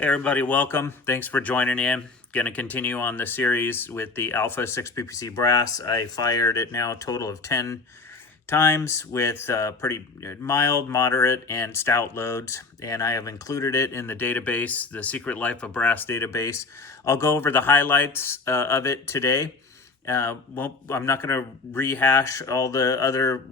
Hey everybody, welcome. Thanks for joining in. Going to continue on the series with the Alpha 6 PPC brass. I fired it now a total of 10 times with pretty mild, moderate, and stout loads. And I have included it in the database, the Secret Life of Brass database. I'll go over the highlights of it today. I'm not going to rehash all the other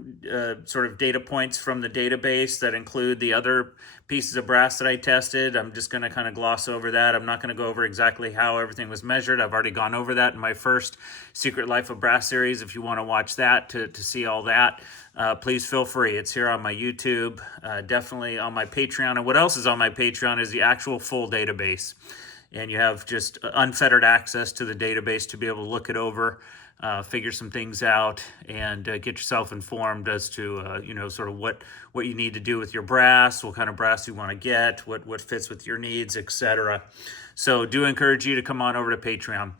sort of data points from the database that include the other pieces of brass that I tested. I'm just going to kind of gloss over that. I'm not going to go over exactly how everything was measured. I've already gone over that in my first Secret Life of Brass series. If you want to watch that to see all that, please feel free. It's here on my YouTube, definitely on my Patreon. And what else is on my Patreon is the actual full database. And you have just unfettered access to the database to be able to look it over, figure some things out, and get yourself informed as to sort of what you need to do with your brass, what kind of brass you want to get, what fits with your needs, etc. So do encourage you to come on over to Patreon.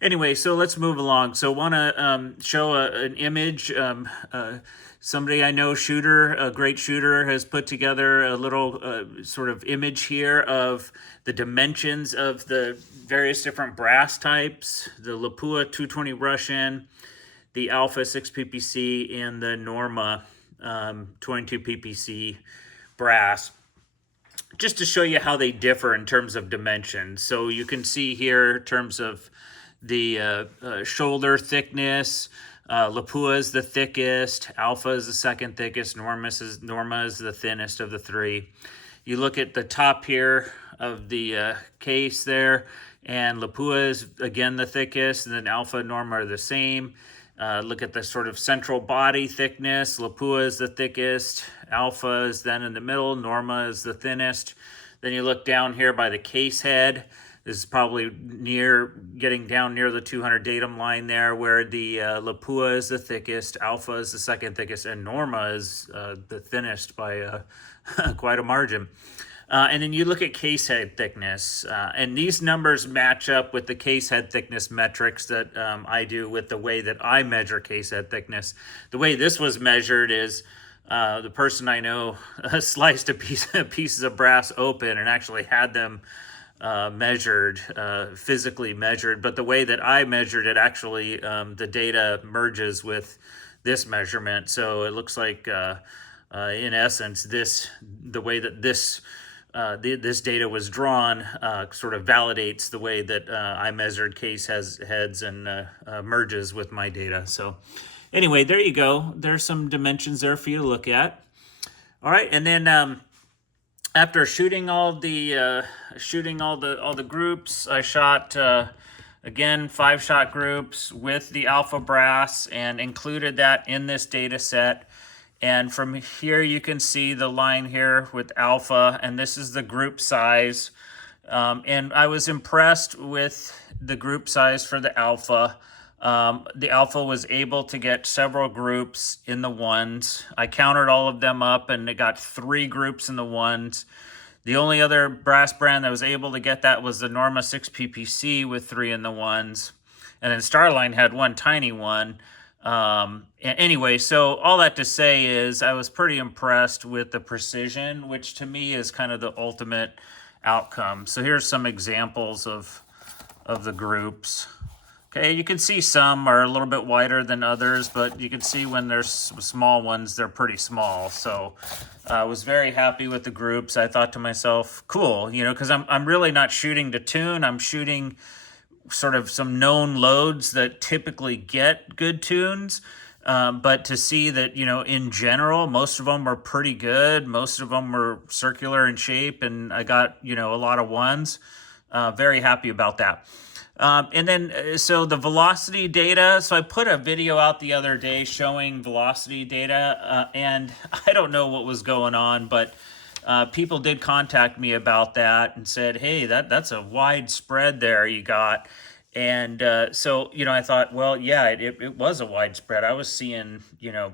Anyway, so let's move along. So want to show an image. Somebody I know, shooter, a great shooter, has put together a little sort of image here of the dimensions of the various different brass types, the Lapua 220 Russian, the Alpha 6 PPC, and the Norma 22 PPC brass, just to show you how they differ in terms of dimensions. So you can see here in terms of the shoulder thickness, Lapua is the thickest, Alpha is the second thickest, Norma is the thinnest of the three. You look at the top here of the case there, and Lapua is again the thickest, and then Alpha and Norma are the same. Look at the sort of central body thickness. Lapua is the thickest, Alpha is then in the middle, Norma is the thinnest. Then you look down here by the case head. This is probably getting down near the 200 datum line there, where the Lapua is the thickest, Alpha is the second thickest, and Norma is the thinnest by quite a margin. And then you look at case head thickness, and these numbers match up with the case head thickness metrics that I do with the way that I measure case head thickness. The way this was measured is the person I know sliced pieces of brass open and actually had them measured, physically measured. But the way that I measured it, actually, the data merges with this measurement. So it looks like, in essence, the way that this data was drawn sort of validates the way that I measured case heads and merges with my data. So anyway, there you go. There's some dimensions there for you to look at. All right, and then after shooting all the groups, I shot again 5-shot groups with the Alpha brass and included that in this data set. And from here you can see the line here with Alpha, and this is the group size. And I was impressed with the group size for the Alpha. The Alpha was able to get several groups in the ones. I counted all of them up, and it got 3 groups in the ones. The only other brass brand that was able to get that was the Norma 6 PPC with 3 in the ones. And then Starline had one tiny one. Anyway, so all that to say is I was pretty impressed with the precision, which to me is kind of the ultimate outcome. So here's some examples of the groups. Okay, you can see some are a little bit wider than others, but you can see when there's small ones, they're pretty small. So I was very happy with the groups. I thought to myself, cool, because I'm really not shooting to tune. I'm shooting sort of some known loads that typically get good tunes. But to see that, in general, most of them are pretty good. Most of them were circular in shape, and I got, a lot of ones. Very happy about that. And then, so the velocity data, so I put a video out the other day showing velocity data, and I don't know what was going on, but people did contact me about that and said, hey, that's a wide spread there you got. And so, I thought, well, yeah, it was a wide spread. I was seeing,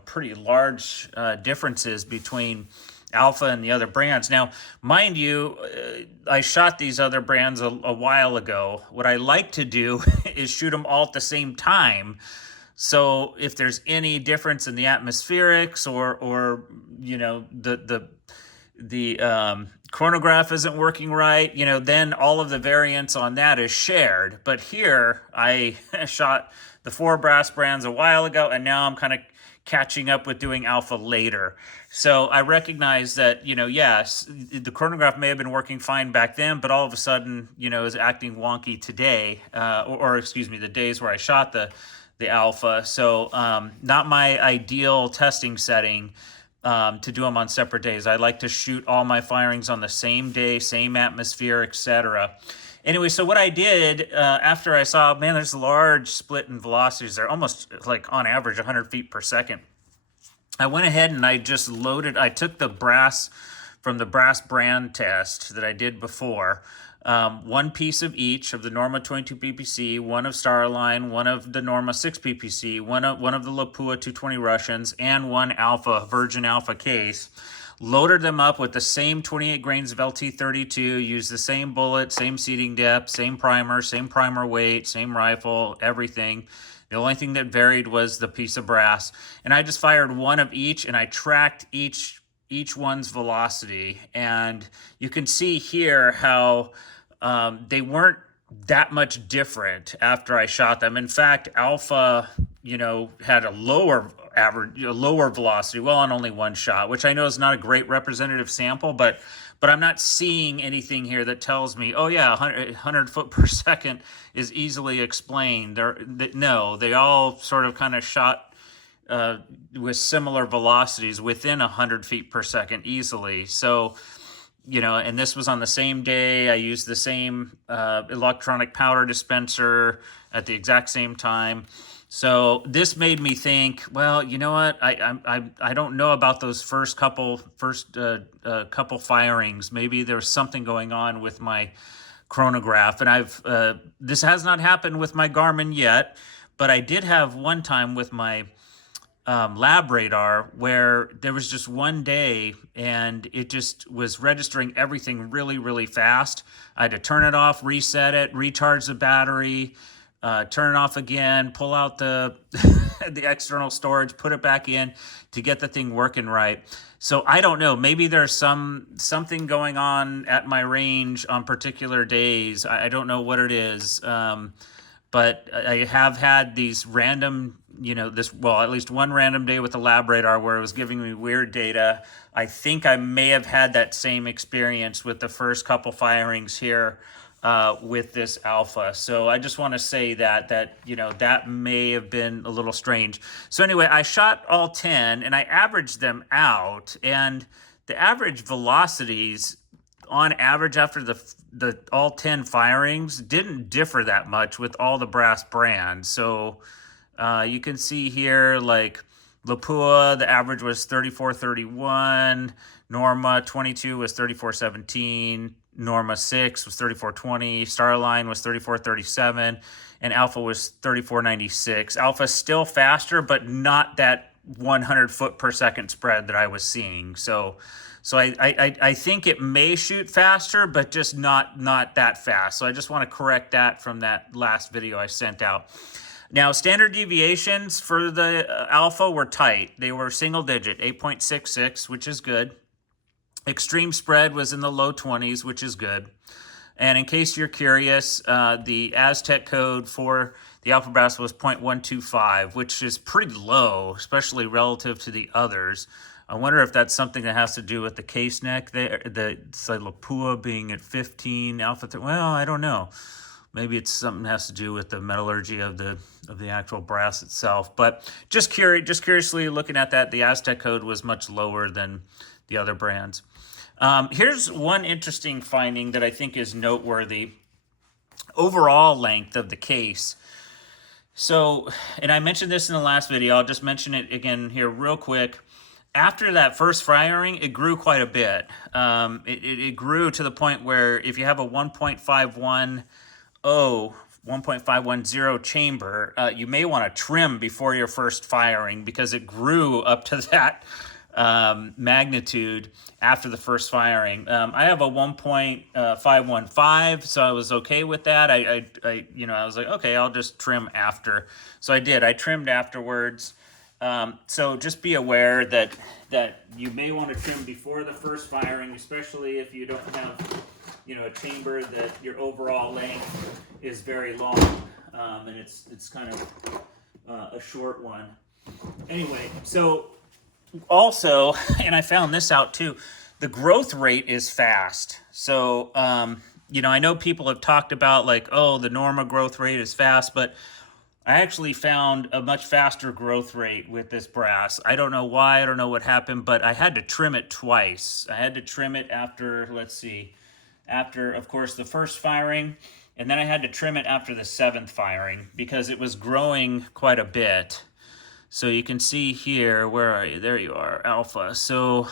pretty large differences between Alpha and the other brands. Now, mind you, I shot these other brands a while ago. What I like to do is shoot them all at the same time. So if there's any difference in the atmospherics or the chronograph isn't working right, you know, then all of the variance on that is shared. But here I shot the 4 brass brands a while ago, and now I'm kind of catching up with doing alpha later. So I recognize that, you know, yes, the chronograph may have been working fine back then, but all of a sudden, you know, is acting wonky today, or excuse me, the days where I shot the alpha. So not my ideal testing setting to do them on separate days. I like to shoot all my firings on the same day, same atmosphere, etc. Anyway, so what I did after I saw, man, there's a large split in velocities. They're almost like on average 100 feet per second. I went ahead and I just loaded, I took the brass from the brass brand test that I did before, one piece of each of the Norma 22 ppc, one of Starline, one of the Norma 6 ppc, one of the Lapua 220 Russians, and one alpha, virgin alpha case. Loaded them up with the same 28 grains of LT32, used the same bullet, same seating depth, same primer weight, same rifle, everything. The only thing that varied was the piece of brass. And I just fired one of each, and I tracked each one's velocity. And you can see here how they weren't that much different after I shot them. In fact, alpha, you know, had a lower velocity, well, on only one shot, which I know is not a great representative sample, but I'm not seeing anything here that tells me, oh yeah, 100 foot per second is easily explained. No, they all sort of kind of shot with similar velocities within 100 feet per second easily. So, you know, and this was on the same day. I used the same electronic powder dispenser at the exact same time. So this made me think, well, you know what? I don't know about those first couple firings. Maybe there's something going on with my chronograph, and this has not happened with my Garmin yet, but I did have one time with my lab radar where there was just one day and it just was registering everything really, really fast. I had to turn it off, reset it, recharge the battery, turn it off again, pull out the the external storage, put it back in to get the thing working right. So I don't know, maybe there's something going on at my range on particular days. I don't know what it is, but I have had these random, you know, at least one random day with the lab radar where it was giving me weird data. I think I may have had that same experience with the first couple firings here with this alpha. So I just want to say that you know, that may have been a little strange. So anyway, I shot all 10 and I averaged them out, and the average velocities on average after the all 10 firings didn't differ that much with all the brass brands. So you can see here, like Lapua, the average was 34.31, Norma 22 was 34.17, Norma 6 was 34.20, Starline was 34.37, and Alpha was 34.96. Alpha's still faster, but not that 100 foot per second spread that I was seeing. So I think it may shoot faster, but just not that fast. So I just want to correct that from that last video I sent out. Now, standard deviations for the alpha were tight. They were single digit, 8.66, which is good. Extreme spread was in the low 20s, which is good. And in case you're curious, the Aztec code for the alpha brass was 0.125, which is pretty low, especially relative to the others. I wonder if that's something that has to do with the case neck there, the Lapua being at 15, alpha. Well, I don't know. Maybe it's something that has to do with the metallurgy of the actual brass itself. But just curiously looking at that, the Aztec code was much lower than the other brands. Here's one interesting finding that I think is noteworthy. Overall length of the case. So, and I mentioned this in the last video, I'll just mention it again here real quick. After that first firing, it grew quite a bit. It grew to the point where if you have a 1.510 chamber, you may want to trim before your first firing because it grew up to that magnitude after the first firing. I have a 1.515, so I was okay with that. I was like, okay, I'll just trim after. So I did. I trimmed afterwards, So just be aware that you may want to trim before the first firing, especially if you don't have, a chamber that your overall length is very long, and it's kind of a short one. Anyway, so also, and I found this out too, the growth rate is fast. So, I know people have talked about like, oh, the normal growth rate is fast, but I actually found a much faster growth rate with this brass. I don't know why, I don't know what happened, but I had to trim it twice. I had to trim it after, after, of course, the first firing, and then I had to trim it after the 7th firing because it was growing quite a bit. So you can see here, where are you? There you are, Alpha. So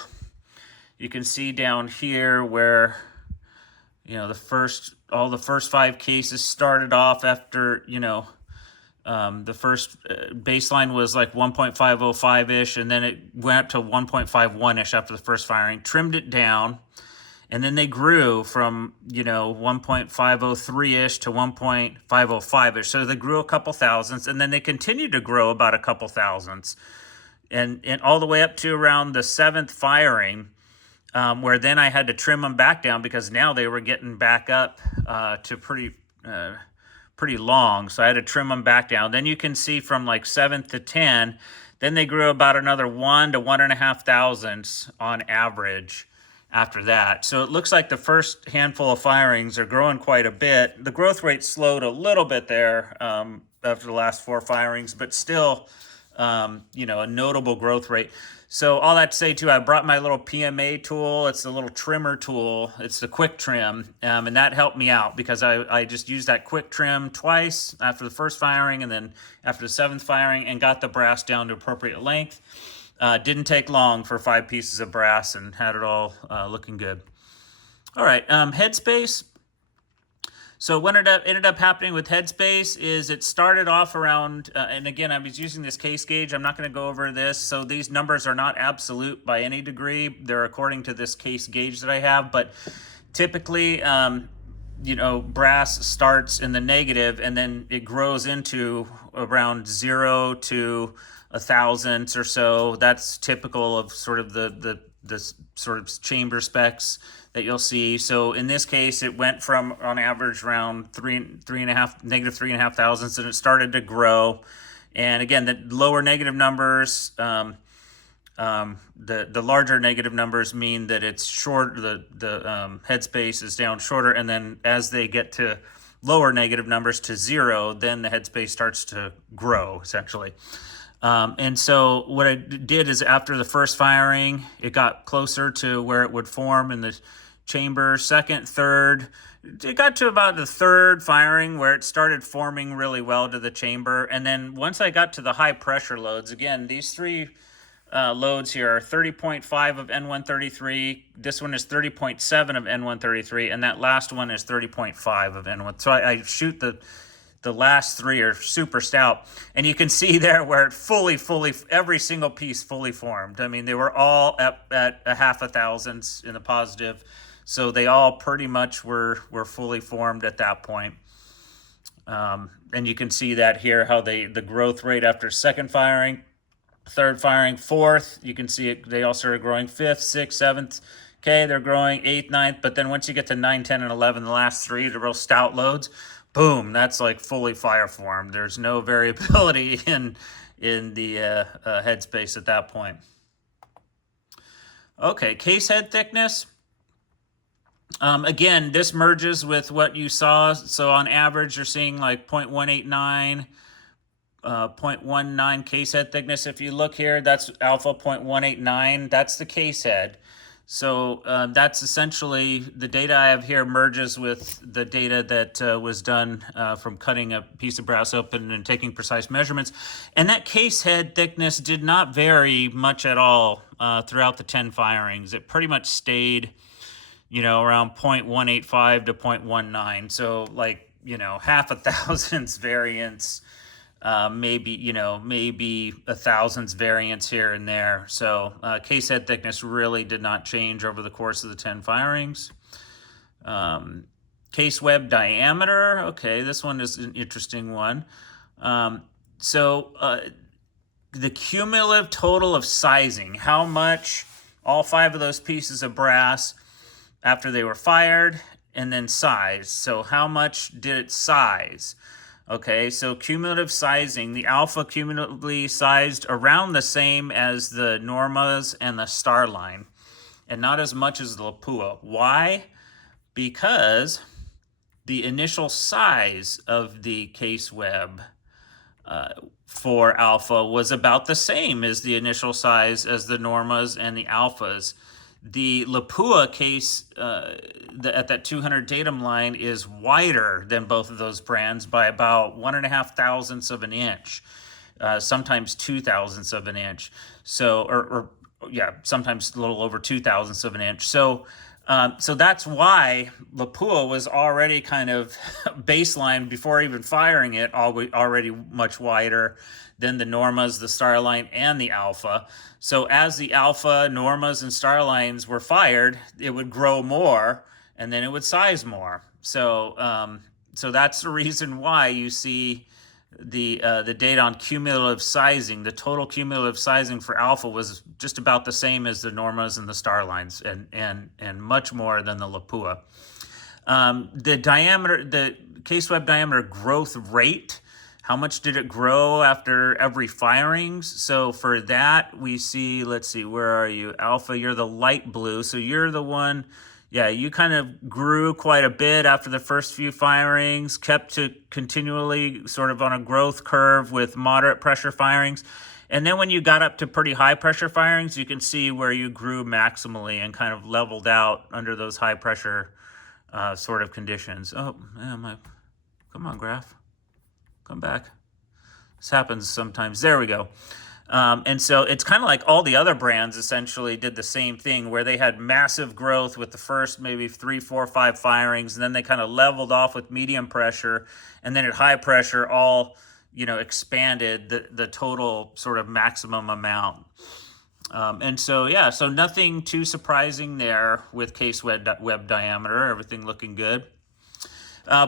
you can see down here where, all the first 5 cases started off after, the first baseline was like 1.505-ish, and then it went up to 1.51-ish after the first firing, trimmed it down, and then they grew from, 1.503-ish to 1.505-ish. So they grew a couple thousandths, and then they continued to grow about a couple thousandths. And all the way up to around the 7th firing, where then I had to trim them back down because now they were getting back up to pretty long. So I had to trim them back down. Then you can see from like 7th to 10, then they grew about another 1 to 1.5 thousandths on average after that. So it looks like the first handful of firings are growing quite a bit. The growth rate slowed a little bit there after the last 4 firings, but still, a notable growth rate. So all that to say too, I brought my little PMA tool. It's a little trimmer tool. It's the quick trim, and that helped me out because I just used that quick trim twice after the first firing and then after the 7th firing and got the brass down to appropriate length. Didn't take long for 5 pieces of brass and had it all looking good. All right, Headspace. So what ended up happening with Headspace is it started off around, and again, I was using this case gauge. I'm not going to go over this. So these numbers are not absolute by any degree. They're according to this case gauge that I have. But typically, brass starts in the negative and then it grows into around 0 to 1,000 or so. That's typical of sort of the sort of chamber specs that you'll see. So in this case, it went from on average around negative 3.5 thousandths, and it started to grow. And again, the lower negative numbers, the larger negative numbers mean that it's short. The headspace is down shorter, and then as they get to lower negative numbers to 0, then the headspace starts to grow essentially. And so what I did is after the first firing, it got closer to where it would form in the chamber. Second, third, it got to about the 3rd firing where it started forming really well to the chamber. And then once I got to the high pressure loads, again, these 3 loads here are 30.5 of N133. This one is 30.7 of N133. And that last one is 30.5 of N1. So I shoot the last 3 are super stout. And you can see there where it every single piece fully formed. I mean, they were all at a 0.5 thousandths in the positive. So they all pretty much were fully formed at that point. And you can see that here, how the growth rate after 2nd firing, 3rd firing, 4th, you can see it, they all started growing 5th, 6th, 7th. Okay, they're growing 8th, 9th, but then once you get to 9, 10, and 11, the last 3, the real stout loads, boom, that's like fully fire formed. There's no variability in the headspace at that point. Okay, case head thickness. Again, this merges with what you saw. So on average, you're seeing like 0.189, 0.19 case head thickness. If you look here, that's alpha 0.189. That's the case head. So that's essentially the data I have here merges with the data that was done from cutting a piece of brass open and taking precise measurements. And that case head thickness did not vary much at all throughout the 10 firings. It pretty much stayed, around 0.185 to 0.19. So like, 0.5 thousandths variance, maybe 1 thousandths variance here and there. So case head thickness really did not change over the course of the 10 firings. Case web diameter. Okay, this one is an interesting one. the cumulative total of sizing, how much all 5 of those pieces of brass after they were fired and then sized. So how much did it size? Okay, so cumulative sizing, the Alpha cumulatively sized around the same as the Normas and the Starline, and not as much as the Lapua. Why? Because the initial size of the case web for Alpha was about the same as the initial size as the Normas and the Alphas. The Lapua case at that 200 datum line is wider than both of those brands by about 1.5 thousandths of an inch, sometimes 2 thousandths of an inch. So, or yeah, sometimes a little over 2 thousandths of an inch. So that's why Lapua was already kind of baseline before even firing it, already much wider than the Normas, the Starline, and the Alpha. So as the Alpha, Normas, and Starlines were fired, it would grow more, and then it would size more. So so that's the reason why you see the data on cumulative sizing. The total cumulative sizing for Alpha was just about the same as the Normas and the Starlines, and much more than the Lapua. The diameter, the case web diameter growth rate, how much did it grow after every firings? So for that, we see, let's see, where are you? Alpha, you're the light blue. So you're the one, yeah, you kind of grew quite a bit after the first few firings, kept to continually sort of on a growth curve with moderate pressure firings. And then when you got up to pretty high pressure firings, you can see where you grew maximally and kind of leveled out under those high pressure sort of conditions. Oh, yeah, come on, graph. Come back. This happens sometimes. There we go. And so it's kind of like all the other brands essentially did the same thing, where they had massive growth with the first maybe 3, 4, 5 firings, and then they kind of leveled off with medium pressure, and then at high pressure all, expanded the total sort of maximum amount. And so, yeah, so nothing too surprising there with case web diameter, everything looking good.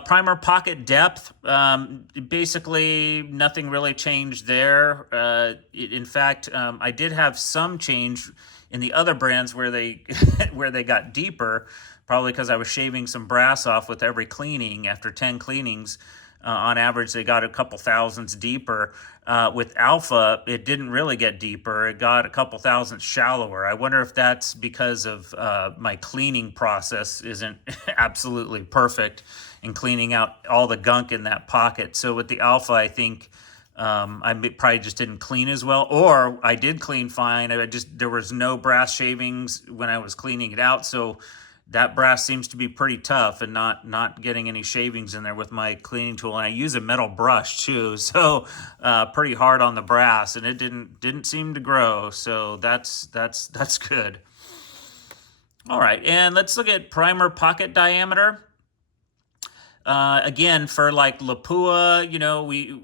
Primer pocket depth, basically nothing really changed there. In fact, I did have some change in the other brands where they where they got deeper, probably because I was shaving some brass off with every cleaning. After 10 cleanings, on average, they got a couple thousandths deeper. With Alpha, it didn't really get deeper. It got a couple thousandths shallower. I wonder if that's because of my cleaning process isn't absolutely perfect in cleaning out all the gunk in that pocket. So with the Alpha, I think I probably just didn't clean as well, or I did clean fine. There was no brass shavings when I was cleaning it out, so that brass seems to be pretty tough and not getting any shavings in there with my cleaning tool. And I use a metal brush too, so pretty hard on the brass, and it didn't seem to grow. So that's good. All right, and let's look at primer pocket diameter. Again, for like Lapua,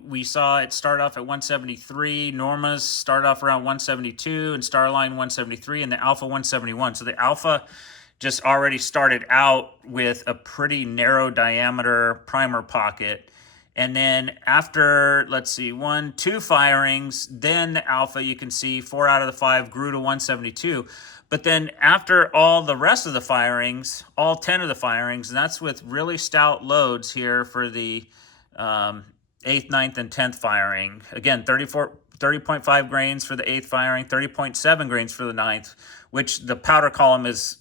we saw it start off at 173. Normas start off around 172, and Starline 173, and the Alpha 171. So the Alpha just already started out with a pretty narrow diameter primer pocket. And then after, let's see, 1, 2 firings, then the Alpha, you can see 4 out of the 5 grew to 172. But then after all the rest of the firings, all 10 of the firings, and that's with really stout loads here for the 8th, 9th, and 10th firing. Again, 30.5 grains for the 8th firing, 30.7 grains for the 9th, which the powder column is,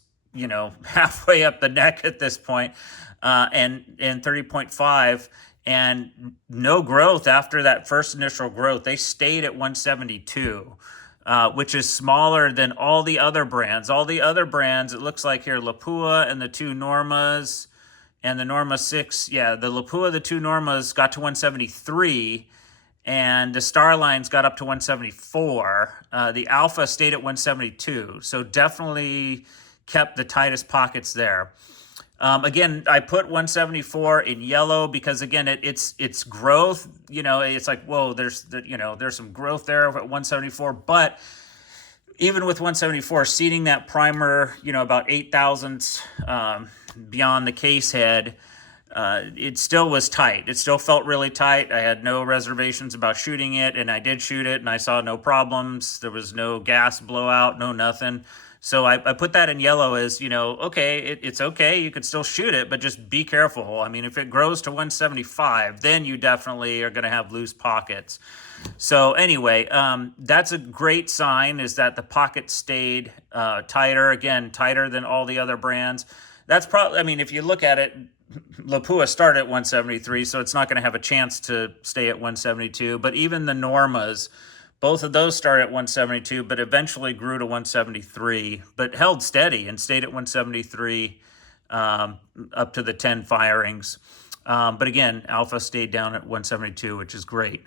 halfway up the neck at this point, and 30.5, and no growth after that first initial growth. They stayed at 172. Which is smaller than all the other brands. All the other brands, it looks like here, Lapua and the 2 Normas and the Norma 6. Yeah, the Lapua, the 2 Normas got to 173, and the Starlines got up to 174. The Alpha stayed at 172, so definitely kept the tightest pockets there. Again, I put 174 in yellow because, again, it's growth. It's like, whoa, there's some growth there at 174. But even with 174, seating that primer, about 8 thousandths beyond the case head, it still was tight. It still felt really tight. I had no reservations about shooting it, and I did shoot it, and I saw no problems. There was no gas blowout, no nothing. So I put that in yellow as, okay, it's okay. You could still shoot it, but just be careful. I mean, if it grows to 175, then you definitely are going to have loose pockets. So anyway, that's a great sign, is that the pocket stayed tighter, again, tighter than all the other brands. That's probably, I mean, if you look at it, Lapua started at 173, so it's not going to have a chance to stay at 172. But even the Normas, both of those started at 172, but eventually grew to 173, but held steady and stayed at 173 up to the 10 firings. But again, Alpha stayed down at 172, which is great.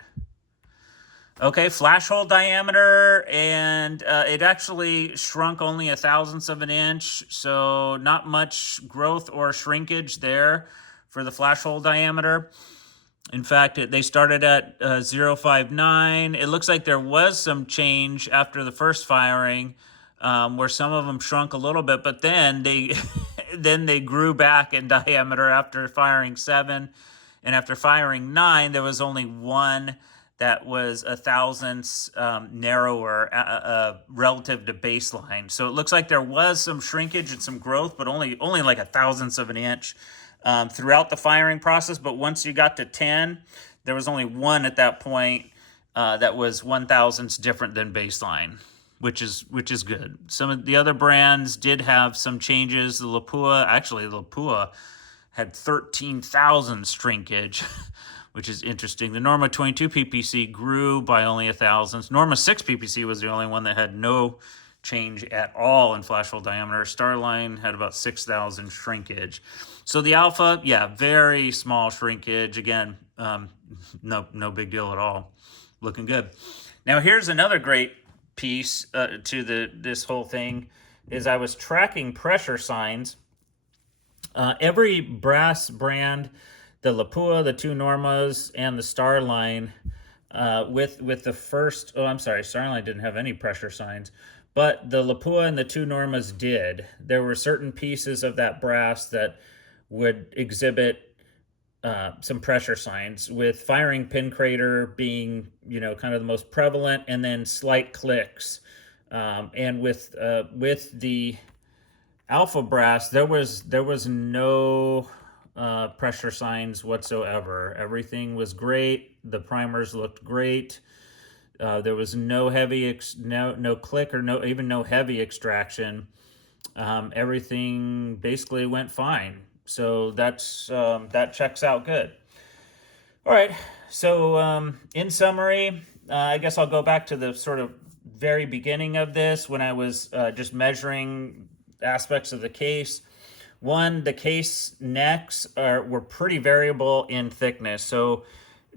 Okay, flash hole diameter, and it actually shrunk only 1/1000th of an inch, so not much growth or shrinkage there for the flash hole diameter. In fact, they started at 0.59. It looks like there was some change after the first firing, where some of them shrunk a little bit, but then they then they grew back in diameter after firing 7, and after firing 9, there was only one that was 1/1000th narrower relative to baseline. So it looks like there was some shrinkage and some growth, but only like 1/1000th of an inch throughout the firing process. But once you got to 10, there was only one at that point that was 1/1000th different than baseline, which is good. Some of the other brands did have some changes. The Lapua had 13,000 shrinkage, which is interesting. The Norma 22 PPC grew by only 1/1000th. Norma 6 PPC was the only one that had no change at all in flash hole diameter. Starline had about 6,000 shrinkage. So the Alpha, yeah, very small shrinkage. Again, no big deal at all. Looking good. Now here's another great piece to this whole thing, is I was tracking pressure signs. Every brass brand, the Lapua, the two Normas, and the Starline, with the first, Starline didn't have any pressure signs, but the Lapua and the two Normas did. There were certain pieces of that brass that would exhibit some pressure signs, with firing pin crater being, kind of the most prevalent, and then slight clicks. And with the Alpha brass, there was no pressure signs whatsoever. Everything was great. The primers looked great. There was no heavy, no click, or no heavy extraction. Everything basically went fine. So that checks out good. All right. So in summary, I guess I'll go back to the sort of very beginning of this, when I was just measuring aspects of the case. One, the case necks were pretty variable in thickness, so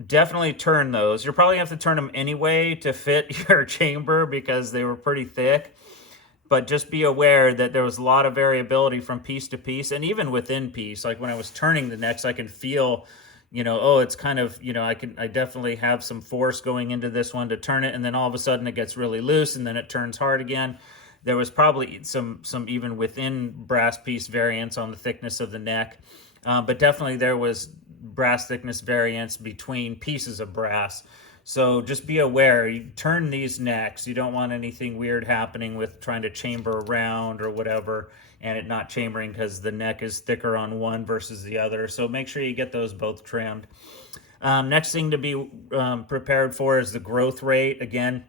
definitely turn those. You'll probably have to turn them anyway to fit your chamber, because they were pretty thick. But just be aware that there was a lot of variability from piece to piece, and even within piece. Like when I was turning the necks, I can feel, it's kind of, I definitely have some force going into this one to turn it, and then all of a sudden it gets really loose, and then it turns hard again. There was probably some even within brass piece variance on the thickness of the neck, but definitely there was brass thickness variance between pieces of brass. So just be aware, you turn these necks. You don't want anything weird happening with trying to chamber around or whatever, and it not chambering because the neck is thicker on one versus the other. So make sure you get those both trimmed. Next thing to be prepared for is the growth rate. Again,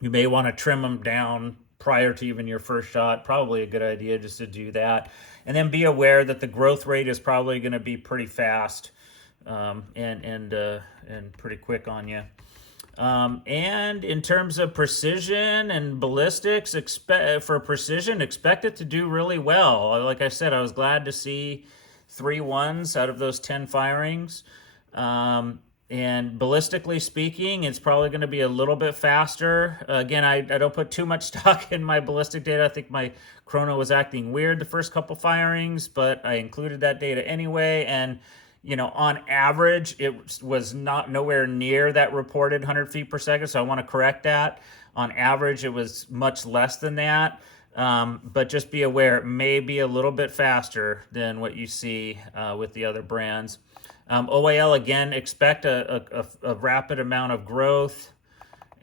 you may want to trim them down prior to even your first shot. Probably a good idea just to do that. And then be aware that the growth rate is probably going to be pretty fast and pretty quick on you. And in terms of precision and ballistics, expect it to do really well. Like I said, I was glad to see 3 1s out of those 10 firings. And ballistically speaking, it's probably going to be a little bit faster. Again, I don't put too much stock in my ballistic data. I think my chrono was acting weird the first couple firings, but I included that data anyway. And on average, it was nowhere near that reported 100 feet per second. So I want to correct that. On average, it was much less than that. but just be aware it may be a little bit faster than what you see with the other brands. OAL, again, expect a rapid amount of growth.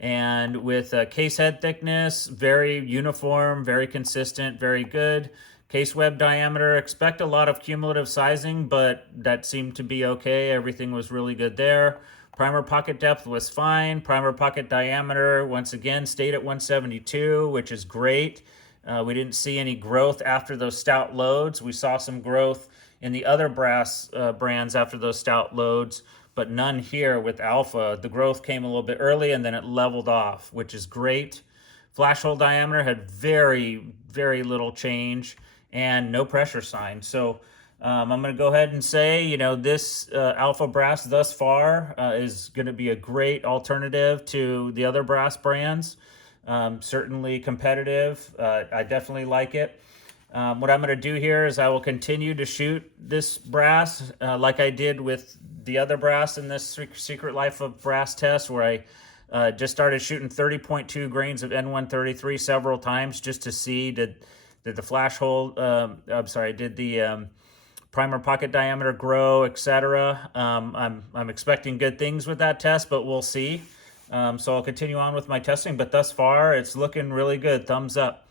And with case head thickness, very uniform, very consistent, very good. Case web diameter, expect a lot of cumulative sizing, but that seemed to be okay. Everything was really good there. Primer pocket depth was fine. Primer pocket diameter, once again, stayed at 172, which is great. We didn't see any growth after those stout loads. We saw some growth in the other brass brands after those stout loads, but none here with Alpha. The growth came a little bit early and then it leveled off, which is great. Flash hole diameter had very, very little change and no pressure sign. So I'm going to go ahead and say, you know, this Alpha brass thus far is going to be a great alternative to the other brass brands. Certainly competitive. I definitely like it. What I'm going to do here is I will continue to shoot this brass like I did with the other brass in this Secret Life of Brass test, where I just started shooting 30.2 grains of N133 several times just to see did the flash hole, did the primer pocket diameter grow, etc. I'm expecting good things with that test, but we'll see. So I'll continue on with my testing, but thus far it's looking really good. Thumbs up.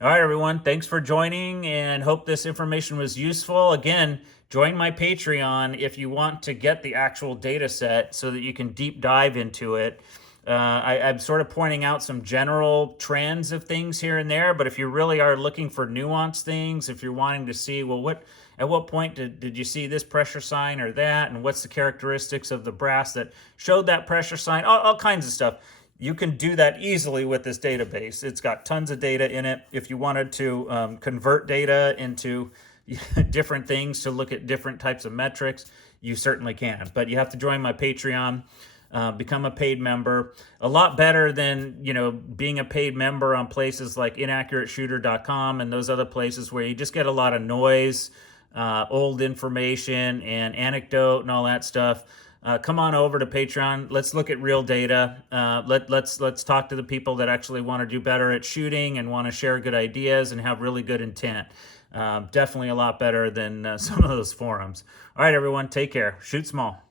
All right, everyone, thanks for joining and hope this information was useful. Again, join my Patreon if you want to get the actual data set so that you can deep dive into it. I'm sort of pointing out some general trends of things here and there, but if you really are looking for nuanced things, if you're wanting to see, well, at what point did you see this pressure sign or that, and what's the characteristics of the brass that showed that pressure sign, all kinds of stuff. You can do that easily with this database. It's got tons of data in it. If you wanted to convert data into different things to look at different types of metrics, you certainly can. But you have to join my Patreon, become a paid member. A lot better than, you know, being a paid member on places like inaccurateshooter.com and those other places where you just get a lot of noise, old information and anecdote and all that stuff. Come on over to Patreon. Let's look at real data. Let's talk to the people that actually want to do better at shooting and want to share good ideas and have really good intent. Definitely a lot better than some of those forums. All right, everyone, take care. Shoot small.